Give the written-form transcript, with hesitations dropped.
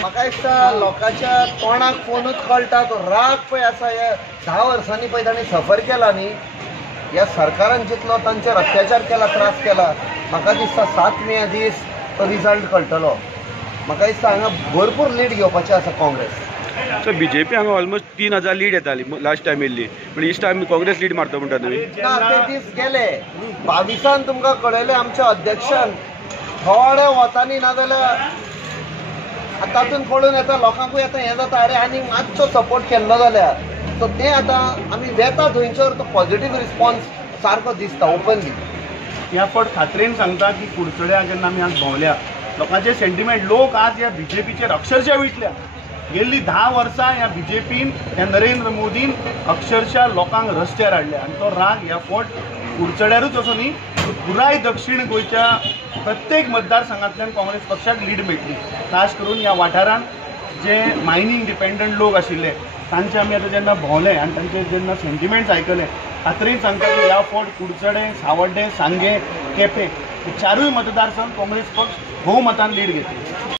म्हाका दिसता लोकांच्या तोंडाक पळोवनूच कळटा तो राग पळय आसा हे 10 वर्सांनी पळय तांणी सफर केला न्ही ह्या सरकारान जितलो तांचेर अत्याचार केला त्रास केला म्हाका दिसता 7 मे दीस तो रिजल्ट कळटलो म्हाका दिसता हांगा भरपूर लीड घेवपाचें आसा काँग्रेस सर बीजेपी हांगा ऑलमोस्ट 3000 लीड येताली लास्ट टायम येयल्ली पण इस टायम काँग्रेस लीड मारता म्हणटा तुमी ना ते दीस गेले 22 तुमकां कळयलें आमच्या अध्यक्षान थोड्या वतांनी नाजाल्यार तातूंत पळोवन येता लोकांकूय येता हें जाता अरे आनी मातसो सपोर्ट केल्लो जाल्यार सो तें आतां आमी वेता थंयसर तो पॉझिटीव रिस्पॉन्स सारको दिसता ओपनली ह्या फावट खात्रेन सांगता की कुडचड्या जेन्ना आमी आज भोंवल्या लोकांचे सेंटिमेंट लोक आज ह्या बीजेपीचेर अक्षरशः विटल्या गेल्ली 10 वर्सां ह्या बीजेपीन ह्या नरेंद्र मोदीन अक्षरशः लोकांक रस्त्यार हाडले आनी तो राग ह्या फावट कुडचड्यारूच असो न्ही पुराय दक्षिण गोंयच्या प्रत्येक मतदारसंघांतल्यान काँग्रेस पक्षाक लीड मेळटली खास करून ह्या वाठारांत जे मायनींग डिपेंडंट लोक आशिल्ले तांचे आमी आतां जेन्ना भोंवले आनी तांचे जेन्ना सेंटिमेंट्स आयकले खात्रेन सांगता की ह्या फावट कुडचडे सावड्डे सांगे केपें हे 4 मतदारसंघ काँग्रेस पक्ष भोवमतान लीड घेतली.